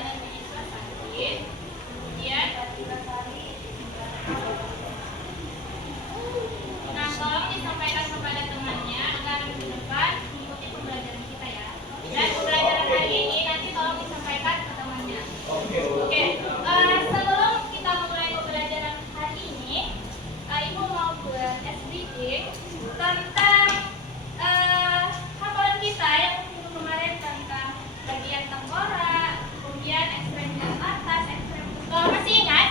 pelajaran di Selesai. Kemudian nah, tolong disampaikan kepada temannya agar minggu depan mengikuti pembelajaran kita ya. Dan pembelajaran hari ini nanti tolong disampaikan ke temannya. Oke. Sebelum kita mulai pembelajaran hari ini, Ibu mau buat briefing tentang hafalan kita yang minggu kemarin tentang bagian tengkorak, kemudian ekstrem atas, ekstrem bawah. Masih ingat?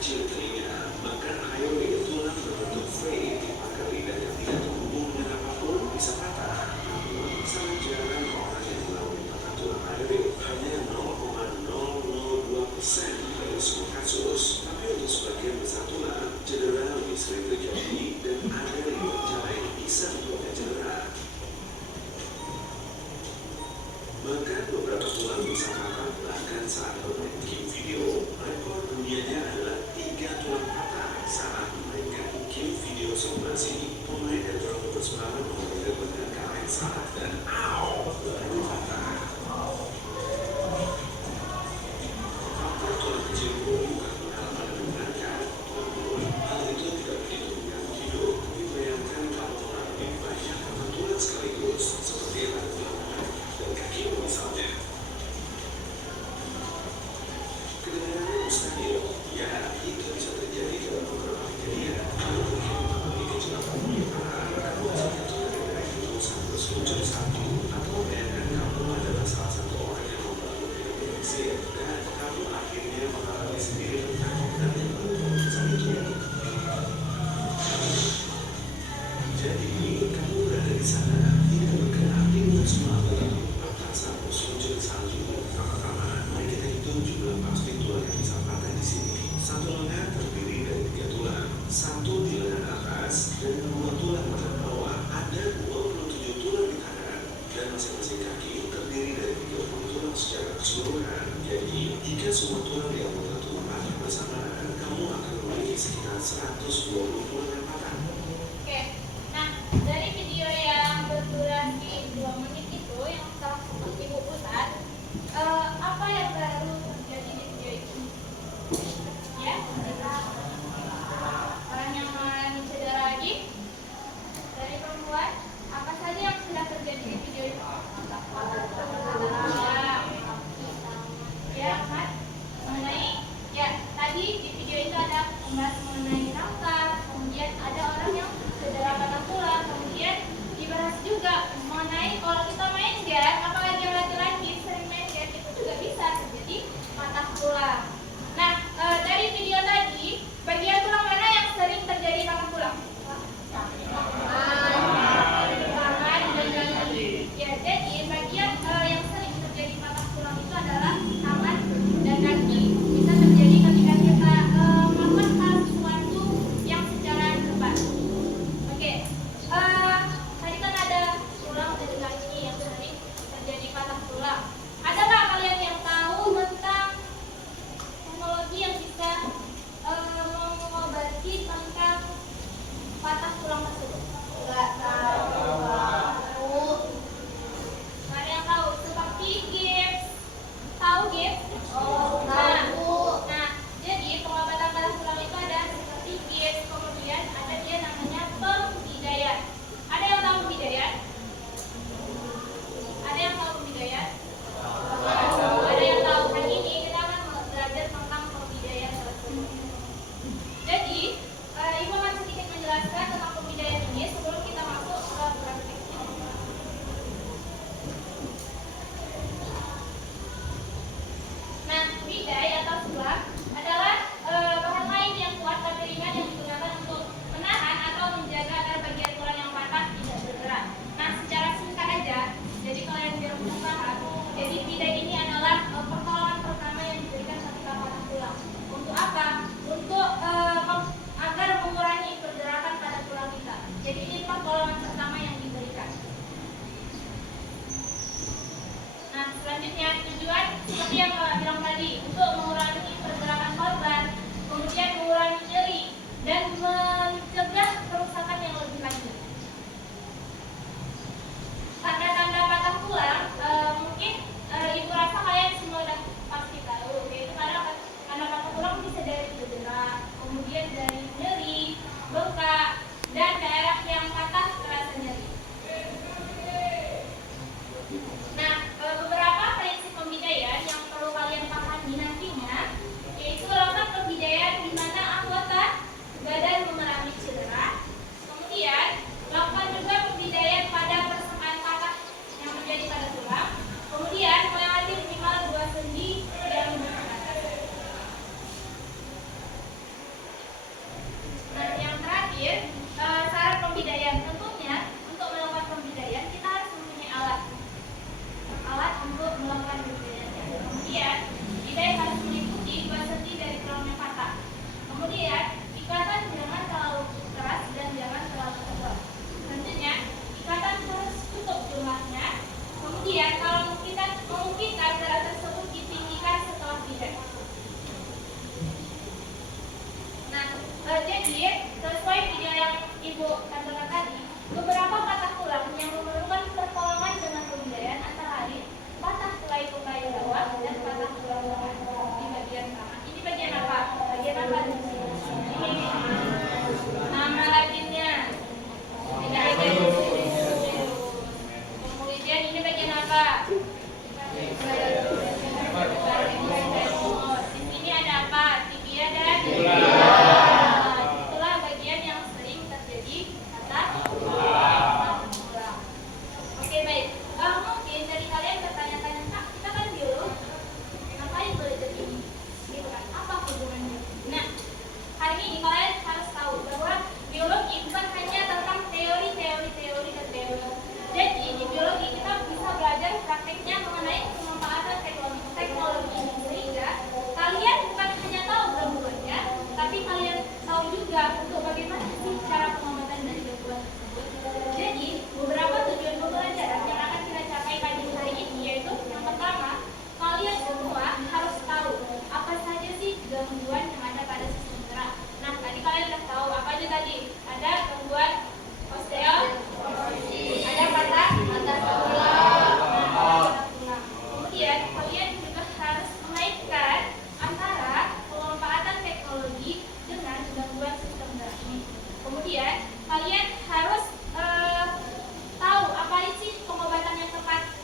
kecil telinga, maka hyoid tulang berbentuk V di pagar lidah yang tidak terhubung dengan apapun bisa patah. Sangat jarang orang yang mengalami patah tulang hyoid, hanya 0,002% dari semua kasus. Tapi untuk sebagian besar tulang, cedera lebih sering terjadi dan ada riwayat jari yang bisa membuatnya cedera. Bahkan beberapa tulang bisa patah bahkan saat bermain game video. Rekor dunianya adalah 3 tulang patah saat memainkan game video simulasi. Pemain Edward bersemangat mengambil dengan cara yang salah dan baru patah. Patah tulang kecil pun bukan pengalaman yang menyenangkan. Namun, hal itu tidak begitu mengganggu hidup. Tapi bayangkan kalau mengalami banyak patah tulang sekaligus, seperti yang ada tulang dan kaki misalnya. Kedengarannya mustahil, ya itu bisa terjadi dalam beberapa kejadian. Kalau mungkin mengalami kecelakaan yang parah, kamu bisa jatuh dari naik gunung sambil seluncur satu, atau bayangkan kamu adalah salah satu orang yang membangun film Indonesia dan kamu akhirnya mengalami sendiri tentang dan yang beruntung kisah itu. Jadi, kamu berada di sana, tidak bergerak, tidak semua berlaku. Saat seluncur salju, pertama, mari kita hitung jumlah pasti tulang yang bisa patah di sini. Satu lengan terdiri dari 3 tulang, satu di lengan atas dan 2 tulang lengan bawah. Ada 27 tulang di tangan dan masing-masing kaki terdiri dari 30 tulang secara keseluruhan. Jadi, jika semua tulang di anggota tubuh patah bersamaan, kamu akan memiliki sekitar 120 tulang yang patah. Oke, nah dari video yang berdurasi 2 menit itu yang telah Ibu putar, apa yang baru terjadi di video itu? Ya, orang yang mengalami cedera lagi dari perempuan, apa saja yang sudah terjadi di video itu? Ya, Ahmad, mengenai ya tadi di video itu ada membahas mengenai rangka, kemudian ada orang yang cedera patah tulang, kemudian dibahas juga mengenai kalau kita main game, apalagi yang laki-laki sering main game itu juga bisa terjadi patah tulang. Nah, dari video tadi, bagian tulang mana yang sering terjadi patah tulang? Tangan dan kaki. Ya, jadi bagian yang sering terjadi patah tulang itu adalah tangan dan kaki. Bisa terjadi ketika kita melakukan hal sesuatu yang secara cepat. Oke, tadi kan ada tulang dari kaki yang sering terjadi patah tulang. Adakah kalian yang tahu tentang teknologi yang bisa mengobati tentang patah tulang tersebut? Enggak tahu. Ada yang tahu? Seperti gips. Tahu gips? Oh, tahu. Nah, jadi pengobatan patah tulang itu ada seperti gips, kemudian ada dia namanya pembidayaan. Ada yang tahu pembidayaan? Ada yang tahu pembidayaan? Ada yang tahu? Hari ini kita akan belajar tentang pembidayaan tersebut. Jadi, Ibu akan sedikit menjelaskan tentang pembidayaan ini sebelum kita masuk ke praktiknya. Nah, bidai atau sulap adalah bahan lain yang kuat tapi ringan yang digunakan untuk menahan atau menjaga agar bagian tulang yang patah tidak bergerak. Nah, secara singkat aja, jadi kalian biar paham. Jadi bidai ini adalah pertolongan pertama yang diberikan ketika patah tulang. Untuk apa? Untuk agar mengurangi pergerakan pada tulang kita. Jadi ini pertolongan pertama yang diberikan. Nah, selanjutnya tujuan seperti yang bilang tadi untuk mengurangi pergerakan korban, kemudian mengurangi nyeri dan mencegah kerusakan yang lebih lanjut. Tanda-tanda patah tulang mungkin Ibu rasa kalian semua sudah pasti tahu, yaitu karena tanda patah tulang bisa dari cedera, kemudian dari nyeri, bengkak, dan daerah yang patah terasa nyeri. Nah, beberapa prinsip pembidayaan yang perlu kalian pahami nantinya Kemudian kalau kita memungkinkan darah tersebut ditinggikan setelah bidan. Nah, jadi sesuai video yang Ibu katakan tadi, beberapa patah tulang yang memerlukan pertolongan dengan pembiayaan antara lain patah tulai tukai bawah dan patah tulang lengan di bagian tangan. Ini bagian apa? Bagian apa? Ini nama latinnya. Tidak ada. Kemudian ini bagian apa? Di sini ada apa? Tibia dan itulah bagian yang sering terjadi patah tulang. Oke, baik. Mungkin dari kalian bertanya-tanya, Kak, kita kan biolog, ngapain belajar ini? Gitu kan? Apa hubungannya? Nah, hari ini kalian harus tahu bahwa biologi bukan hanya tentang teori dan teori. Jadi di biologi kita bisa belajar prakteknya mengenai pemanfaatan teknologi ini, sehingga kalian bukan hanya tahu gangguannya, tapi kalian tahu juga untuk bagaimana sih cara pengobatan dari gangguan tersebut. Jadi beberapa tujuan pembelajaran yang akan kita capai pagi hari ini yaitu yang pertama, kalian semua harus tahu apa saja sih gangguan yang ada pada sistem gerak. Nah, tadi kalian sudah tahu apa aja tadi? Ada gangguan osteoporosis, ada patah tulang. Kemudian kalian juga harus mengaitkan antara pemanfaatan teknologi dengan gangguan sistem gerak ini. Kemudian kalian harus tahu apa sih pengobatan yang tepat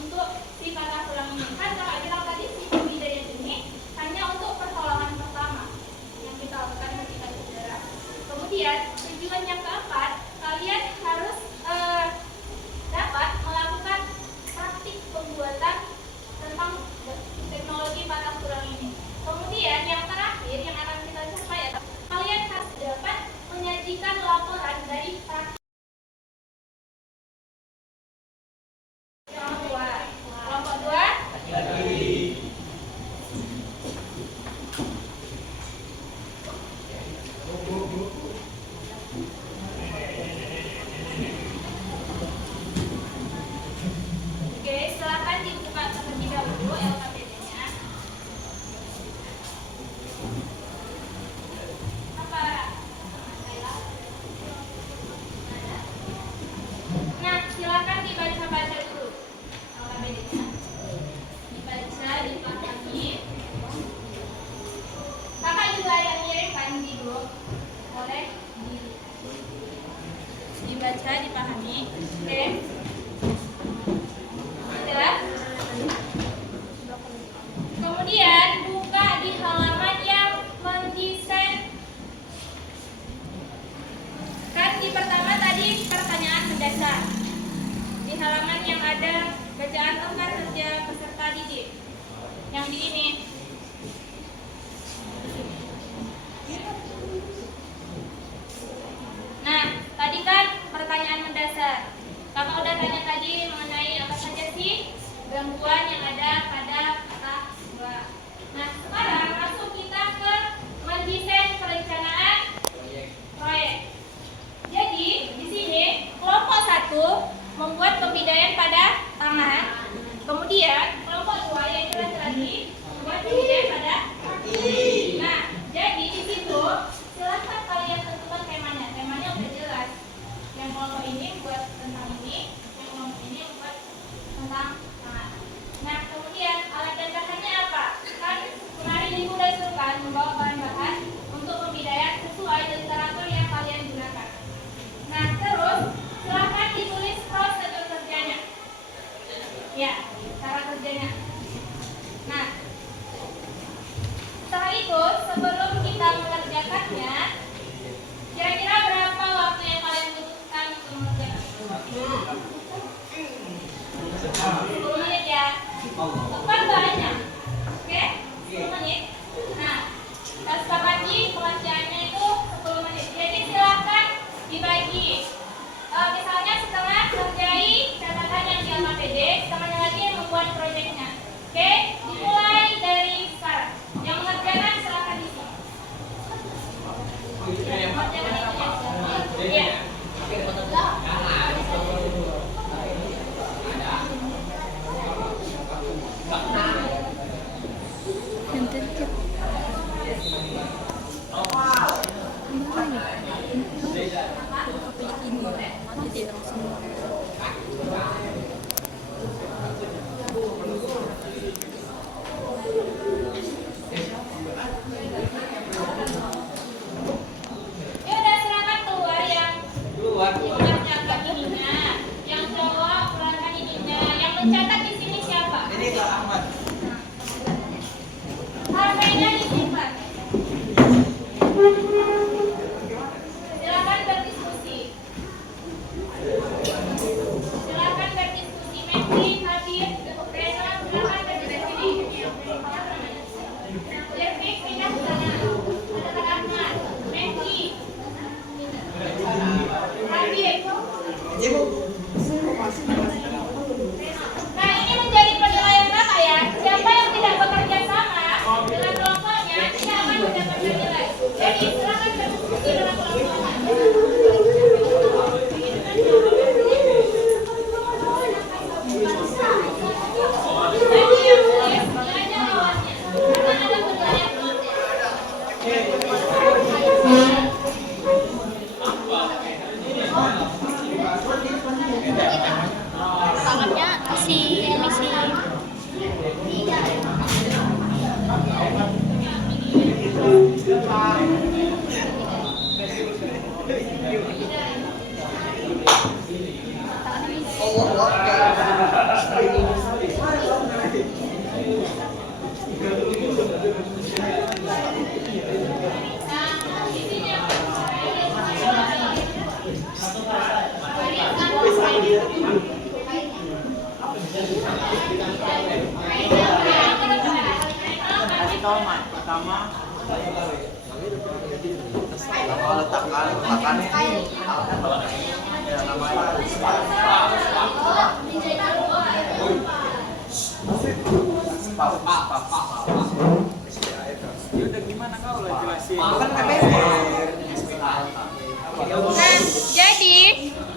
untuk si patah tulang ini. Kan kakak bilang tadi si pembidayaan ini hanya untuk pertolongan pertama yang kita lakukan ketika cedera. Kemudian tujuan yang keempat, kalian harus dapat melakukan praktik pembuatan tentang teknologi patah tulang ini. Kemudian yang terakhir yang akan kita capai adalah kalian harus dapat menyajikan laporan dari praktik kelompok dua. Oke, silakan dibuka terlebih dahulu LKPD-nya. Apa? Nah, silakan dibaca-baca dulu LKPD-nya. Dibaca, dipahami. Kakak juga yang ngirim kan di blog. Boleh dibaca, dipahami. Oke. Sudah? Kemudian buka di halaman yang mendesain. Kan di pertama tadi pertanyaan mendasar. Di halaman yang ada bacaan lengkap kerja peserta didik. Yang di ini. Nah, tadi kan pertanyaan mendasar. Kakak udah tanya tadi mengenai apa saja sih gangguan yang ada pada patah tulang. Nah, sekarang langsung kita ke mendesain perencanaan proyek. Jadi, di sini kelompok 1 membuat pembidayaan pada tangan. Kemudian, kelompok 2 yaitu laki-laki membuat pembidayaan pada kaki. Nah, jadi di situ silahkan kalian tentukan temanya. Temanya udah jelas. Yang kelompok ini buat tentang ini, yang kelompok ini buat tentang tangan. Nah, kemudian alat dan bahannya apa? Kan kemarin Ibu udah suruhkan membawa bahan-bahan untuk pembidayaan sesuai literatur yang kalian gunakan. Nah, terus silahkan ditulis prosedur kerjanya. Ya, cara kerjanya. Nah, setelah itu sebelum kita mengerjakannya, kira-kira berapa waktu yang kalian butuhkan untuk mengerjakan? 10 menit ya. Bukan banyak. Oke? 10 menit. Nah, Kasta pagi pengerjaannya itu 10 menit. Jadi silahkan dibagi. Misalnya setengah kerjai catatan yang di LKPD, setengahnya lagi membuat proyeknya. Oke? Dimulai dari sekarang. Yang mengerjakan silahkan di sini. Mengerjakan itu ya. Iya. mencatat di sini siapa? Ini Kak Ahmad. HP-nya disimpan. Silakan berdiskusi. Silakan berdiskusi. Mekri, Habib, Reza, silakan berdiskusi. Lervik, pindah ke sana. Ada Kak Ahmad. Mekri. Habib. Ibu. Nah, ini menjadi penilaian Bapak ya. Siapa yang tidak bekerja sama dengan kelompoknya tidak akan mendapatkan nilai. Jadi silakan berdiskusi dengan kelompoknya. Bagi yang tulis, belajar awalnya. Karena ada penilaian kelompok. Tangannya si ini si Pertama letakkan ya namanya ya udah gimana kau lah jelasin Nah, jadi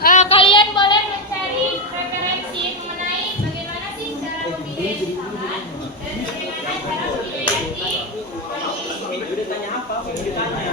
kalian boleh mencari referensi mengenai bagaimana sih cara memilih bahan dan bagaimana cara memilih udah tanya apa mau ditanya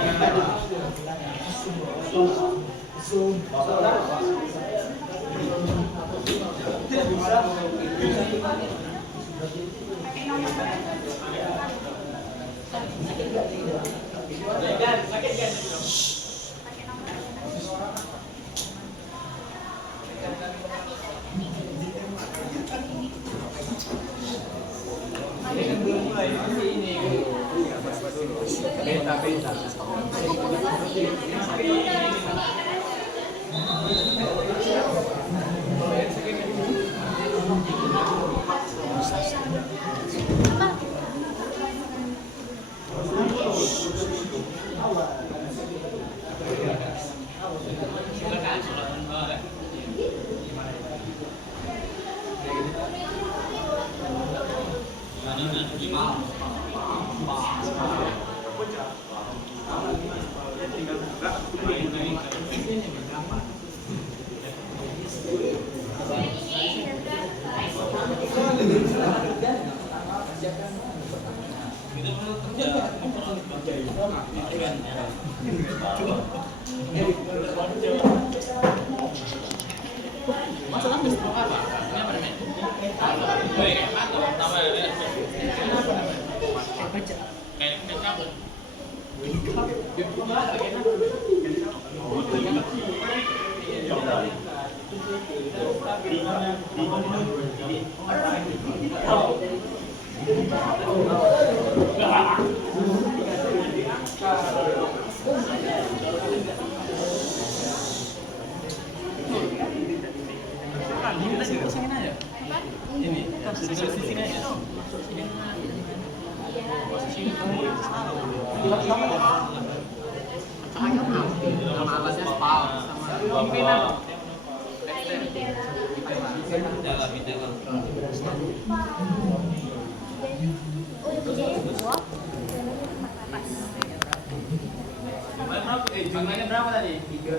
Jumlahnya berapa tadi? 3.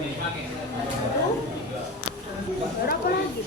berapa lagi?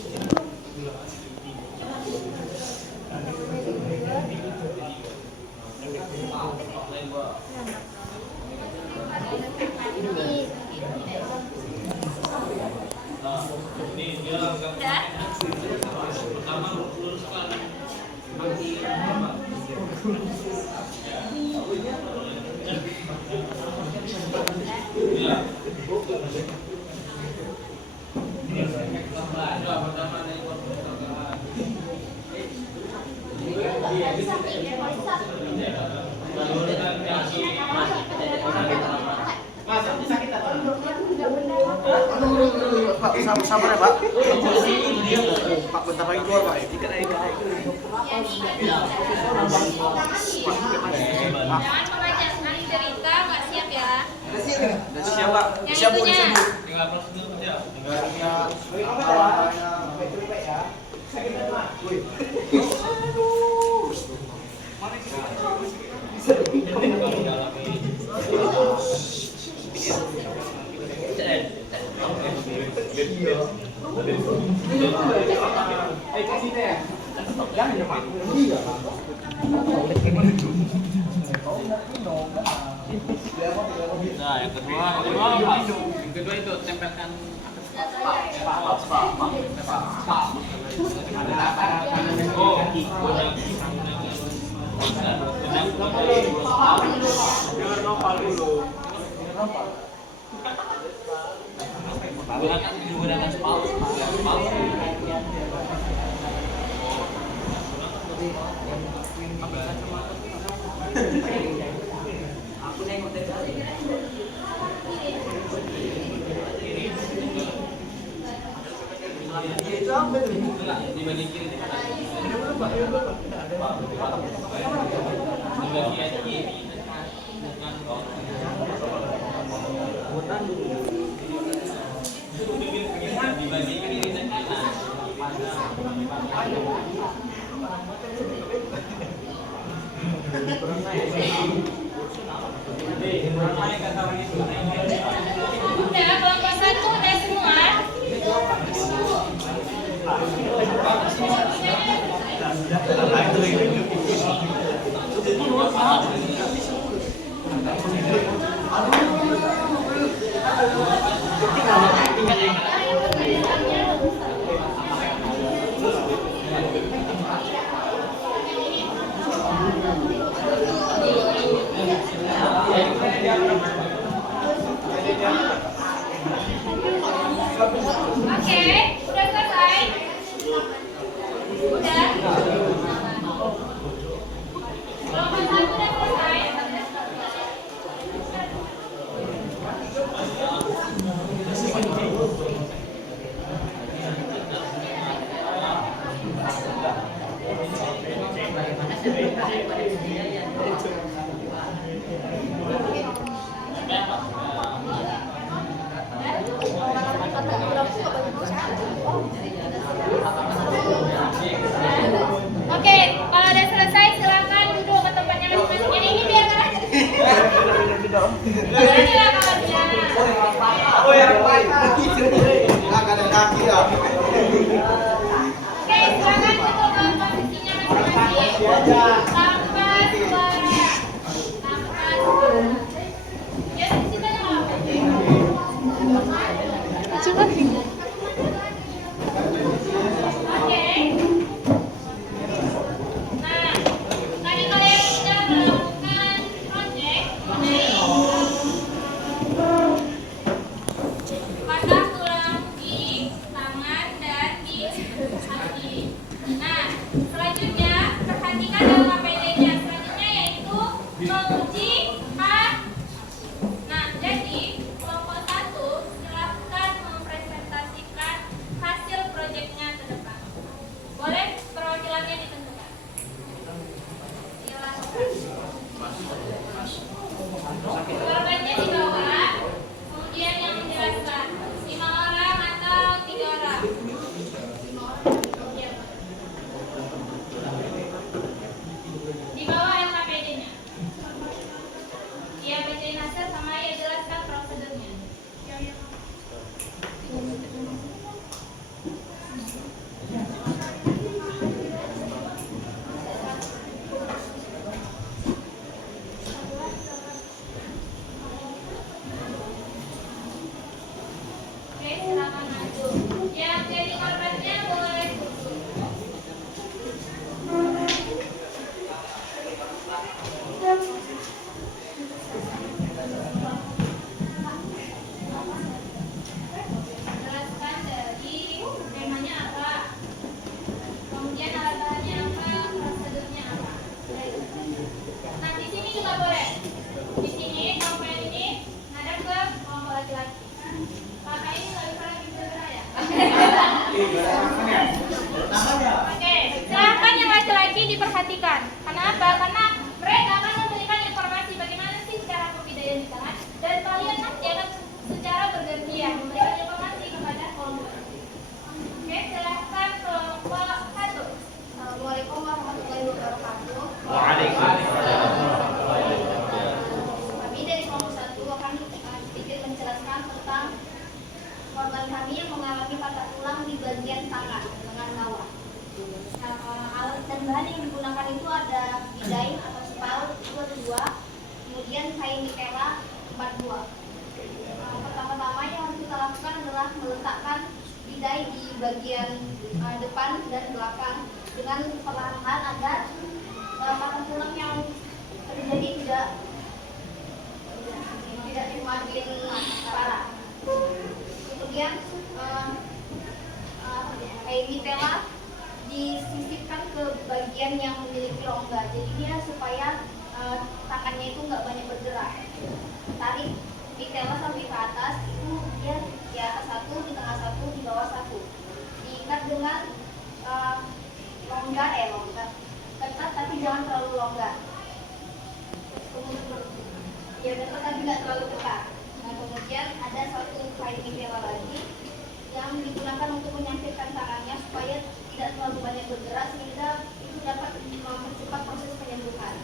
sabar ya Pak. Pak bentar lagi keluar Pak. Ikan air. Jangan membacakan cerita, nggak siap ya. Udah siap Pak. Yang Siap Bu, itunya. siap Bu. Nah, yang kedua itu tempelkan gunakan sepatu. Aku nengok dari itu apa tuh? Di bagian kiri. Di bagian kiri. Di bagian kiri dan kanan. Udah, kelompok 1 udah semua. Oke, udah selesai. Udah. Kelompok 1 udah selesai. Oke, kalau udah selesai silakan duduk ke tempatnya masing-masing. Yang ini biarkan aja. Ini lah kawannya. Oh ya, Pak. Enggak ada kaki ya. Oke, silakan duduk ke posisinya masing-masing. Tanpa suara. Tanpa suara. Ya, di situ aja nggak apa-apa. Oke. Nah, tadi kalian sudah melakukan proyek mengenai patah tulang di tangan dan di kaki. Nah, selanjutnya perhatikan dalam APD-nya. Selanjutnya yaitu menguji hak. Nah, jadi kelompok 1 silahkan mempresentasikan hasil proyeknya ke depan. Boleh perwakilannya ditentukan. Silakan. Korbannya di bawah, kemudian yang menjelaskan 5 orang atau 3 orang. diperhatikan. Kenapa? Karena mereka akan memberikan informasi bagaimana sih cara pembidayaan di tangan, dan kalian nanti akan secara bergantian memberikan informasi kepada kelompok. Oke, silahkan kelompok 1. Assalamualaikum warahmatullahi wabarakatuh. Kami dari kelompok 1 akan sedikit menjelaskan tentang korban kami yang mengalami patah tulang di bagian tangan lengan bawah. Nah, alat dan bahan yang digunakan itu ada bidai atau spal 2, kemudian kain mitela 4 buah. Pertama-tama yang harus kita lakukan adalah meletakkan bidai di bagian depan dan belakang dengan perlahan agar patah tulang yang terjadi tidak semakin parah. Kemudian kain mitela disisipkan ke bagian yang memiliki rongga, jadinya supaya tangannya itu nggak banyak bergerak. Tarik mitela sampai ke atas, itu dia di atas 1, di tengah 1, di bawah 1. Diikat dengan longgar, ketat tapi jangan terlalu longgar. Kemudian ya ketat tapi nggak terlalu ketat. Nah, kemudian ada satu kain mitela lagi yang digunakan untuk menyangkitkan tangannya supaya tidak terlalu banyak bergerak sehingga itu dapat mempercepat proses penyembuhan.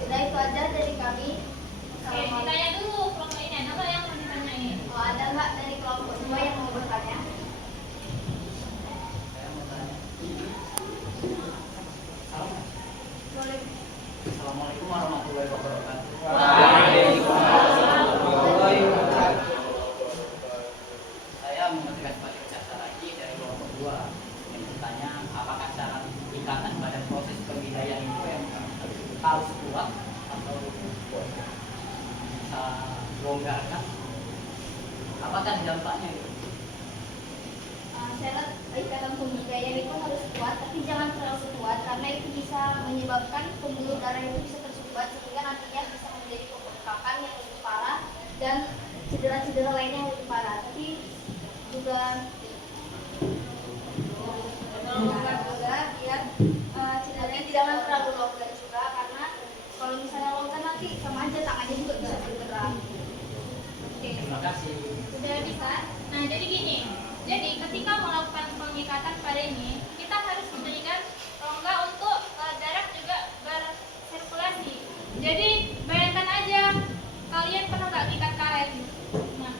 Sudah, itu aja dari kami. Oke, ditanya dulu kelompok ini, ada nggak yang mau ditanyain? Oh, ada nggak dari kelompok 2 yang mau bertanya? Boleh. Assalamualaikum warahmatullahi wabarakatuh. Saya mengajukan pariwisata lagi dari kelompok 2 yang bertanya apakah cara ikatan pada proses pembidayaan itu yang harus kuat atau bisa longgarkan? Apakah dampaknya itu? Syarat ikatan pembidayaan itu harus kuat, tapi jangan terlalu kuat karena itu bisa menyebabkan pembuluh darah itu bisa tersumbat sehingga nantinya bisa menjadi pembengkakan yang lebih parah dan cedera-cedera lainnya yang lebih parah. Tapi juga longgar juga biar cederanya jangan terlalu longgar juga, karena kalau misalnya longgar nanti sama aja tangannya juga bisa bergerak. Oke, Terima kasih. sudah bisa. Nah, jadi gini. Jadi ketika melakukan pengikatan pada ini, kita harus memberikan rongga untuk darah juga bersirkulasi. Jadi bayangkan aja, kalian pernah nggak ikat karet? Nah,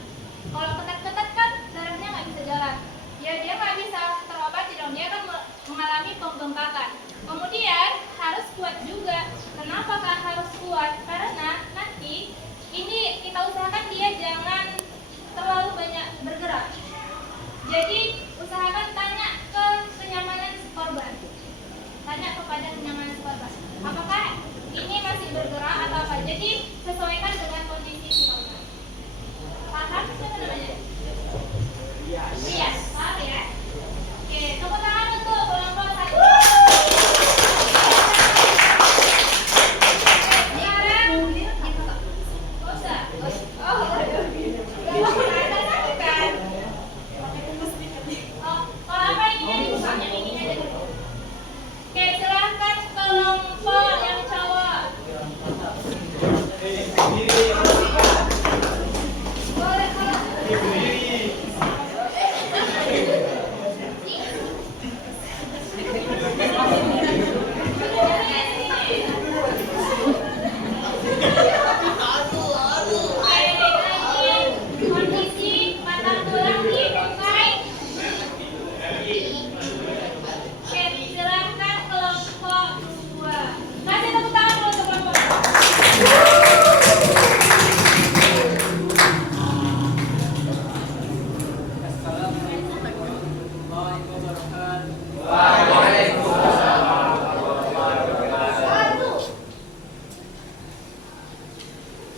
kalau ketat-ketat kan darahnya nggak bisa jalan. Ya dia nggak bisa terobati dong, dia akan mengalami pembengkakan. Kemudian harus kuat juga. Kenapa kan harus kuat? Karena nanti ini kita usahakan dia jangan terlalu banyak bergerak. Jadi usahakan tanya ke kenyamanan korban. Tanya kepada kenyamanan korban. Apakah ini masih bergerak atau apa? Jadi sesuaikan dengan kondisi si korban. Paham? Siapa namanya? Iya, paham ya? Oke, tepuk tangan untuk kelompok 1. Sekarang usah. Oh, kalau apa ini dibuka, yang ini aja dulu. Oke, silahkan kelompok yang cowok. Boleh, kondisi patah tulang di bungkai. Oke, silahkan kelompok 2. Kasih tepuk tangan dulu untuk kelompok 2.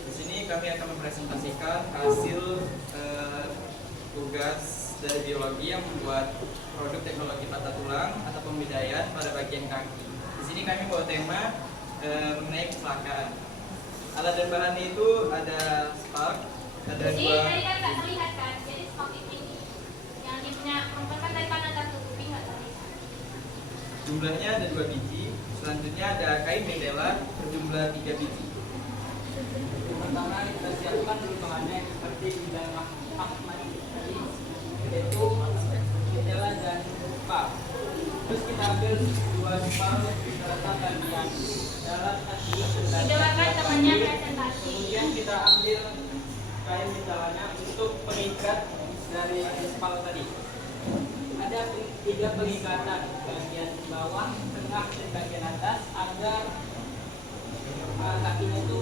Di sini kami akan mempresentasikan hasil tugas dari biologi yang membuat produk teknologi patah tulang atau pembidayaan pada bagian kaki. Di sini kami bawa tema mengenai kecelakaan. Alat dan bahannya itu ada spark, ada Jadi dua. tadi kan nggak terlihat kan, jadi seperti ini. Yang di punya perempuan kan tadi kan ada tutupi nggak terlihat. Jumlahnya ada 2 biji. Selanjutnya ada kain bendela berjumlah 3 biji. Pertama kita siapkan dulu bahannya seperti di dalam Ahmad tadi, yaitu bendela dan pal. Terus kita ambil 2 pal, kita letakkan di dalam hati dan Silakan temannya presentasi. kemudian kita ambil kain bendelanya untuk pengikat dari pal tadi. Ada 3 pengikatan, bagian bawah, tengah, dan bagian atas agar kakinya itu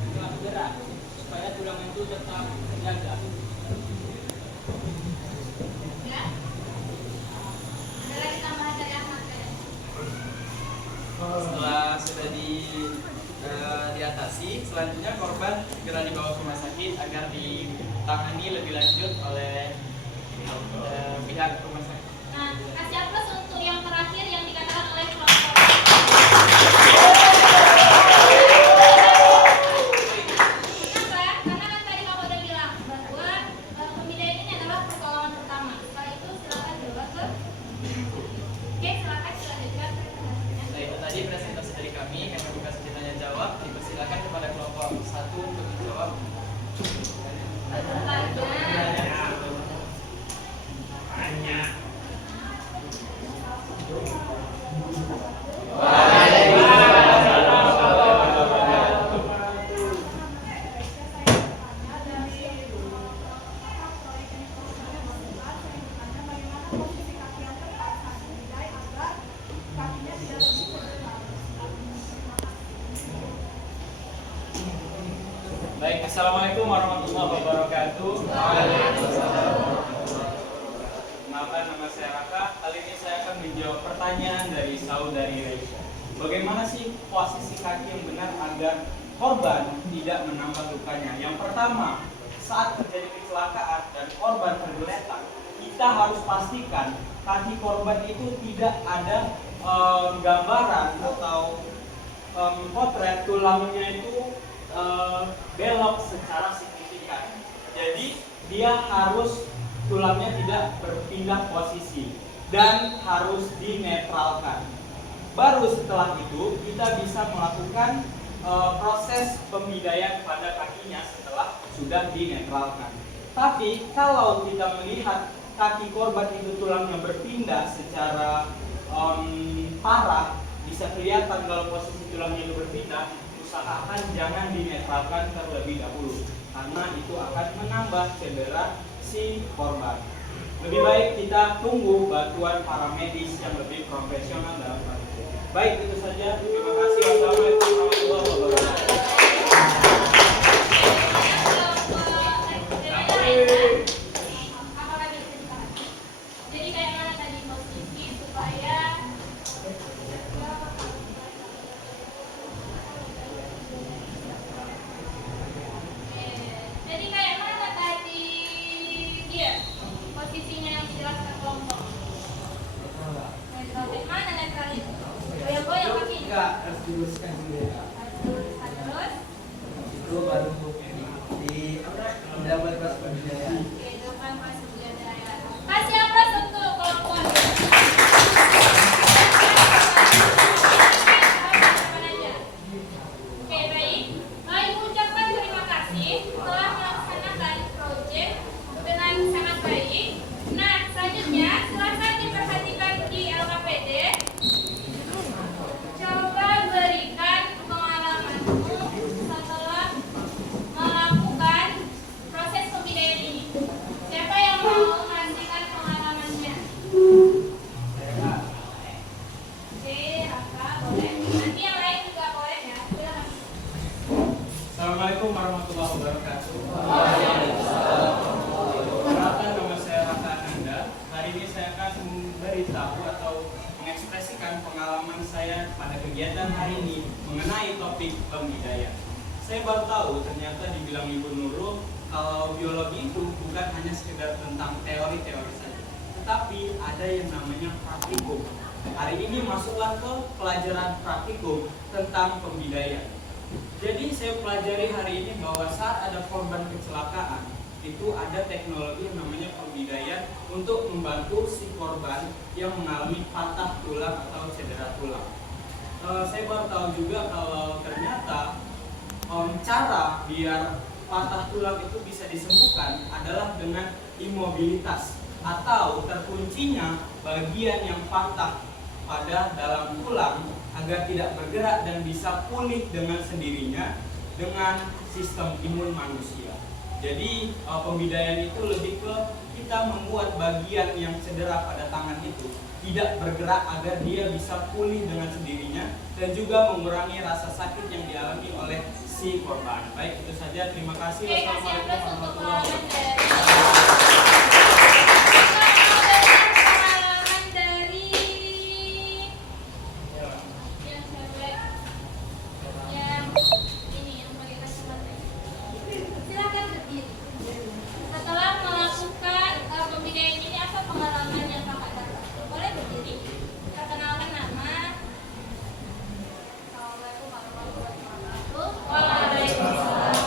tetap gerak supaya tulang itu tetap terjaga. Ya. Ada lagi tambahan dari Ahmad ya? Setelah sudah diatasi, selanjutnya korban segera dibawa ke rumah sakit agar ditangani lebih lanjut oleh pihak rumah sakit. Nah, kasih aplaus untuk yang terakhir yang dikatakan oleh kelompok. Kenapa? Karena kan tadi kamu udah bilang bahwa pemindaian ini adalah pertolongan pertama. Setelah itu silakan coba ke. Oke, silakan dilanjutkan presentasinya. Nah, itu tadi presentasi dari kami buka sesi tanya jawab. Dipersilakan kepada kelompok 1 untuk menjawab. Baik, assalamualaikum warahmatullahi wabarakatuh. Maafkan nama saya Raka. Kali ini saya akan menjawab pertanyaan dari saudari Reisha. Bagaimana sih posisi kaki yang benar agar korban tidak menambah lukanya? Yang pertama, saat terjadi kecelakaan dan korban tergeletak, kita harus pastikan kaki korban itu tidak ada gambaran atau potret tulangnya itu belok secara signifikan. Jadi dia harus tulangnya tidak berpindah posisi dan harus dinetralkan. Baru setelah itu kita bisa melakukan proses pemindaian pada kakinya setelah sudah dinetralkan. Tapi kalau kita melihat kaki korban itu tulangnya berpindah secara parah, bisa kelihatan kalau posisi tulangnya itu berpindah, usahakan jangan dinetralkan terlebih dahulu karena itu akan menambah cedera si korban. Lebih baik kita tunggu bantuan para medis yang lebih profesional dalam hal itu. Baik, itu saja. Terima kasih. Wassalamualaikum warahmatullahi wabarakatuh. Jadi kayak mana tadi posisi supaya jadi kayak mana tadi dia posisinya yang dijelaskan kelompok. Netral, mana netral itu? Goyang-goyang kakinya. Enggak, harus diluruskan dulu ya. Terus, Itu baru di mendapat kelas pemberdayaan. oke, depan pas budaya. Kasih aplaus untuk kelompok. Oke, baik. Ibu ucapkan terima kasih telah melaksanakan proyek dengan sangat baik. Nah, selanjutnya silakan diperhatikan di LKPD. Coba berikan pengalamanmu setelah melakukan proses pembidayaan ini. Siapa yang mau menyampaikan pengalamannya? Oke, Raka, boleh. Nanti yang lain juga boleh ya. Silakan. Assalamualaikum warahmatullahi wabarakatuh. Perkenalkan, nama saya Raka Ananda. Hari ini saya akan memberitahu atau mengekspresikan pengalaman saya pada kegiatan hari ini mengenai topik pembidayaan. Saya baru tahu ternyata dibilang Ibu Nurul kalau biologi itu bukan hanya sekedar tentang teori-teori saja, tetapi ada yang namanya praktikum. Hari ini masuklah ke pelajaran praktikum tentang pembidayaan. Jadi saya pelajari hari ini bahwa saat ada korban kecelakaan, itu ada teknologi yang namanya pembidayaan untuk membantu si korban yang mengalami patah tulang atau cedera tulang. Saya baru tahu juga kalau ternyata cara biar patah tulang itu bisa disembuhkan adalah dengan imobilitas atau terkuncinya bagian yang patah pada dalam tulang agar tidak bergerak dan bisa pulih dengan sendirinya dengan sistem imun manusia. Jadi pembidayaan itu lebih ke kita membuat bagian yang cedera pada tangan itu tidak bergerak agar dia bisa pulih dengan sendirinya dan juga mengurangi rasa sakit yang dialami oleh si korban. Baik, itu saja. Terima kasih. Oke, kasih Wassalamualaikum aplaus untuk warahmatullahi pengalaman dari yang cewek yang ini yang pakai kacamata. Silakan berdiri. Setelah melakukan pembidayaan ini, apa pengalaman yang kakak dapat? Boleh berdiri. Perkenalkan nama. Assalamualaikum warahmatullahi wabarakatuh. Waalaikumsalam.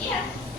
Iya.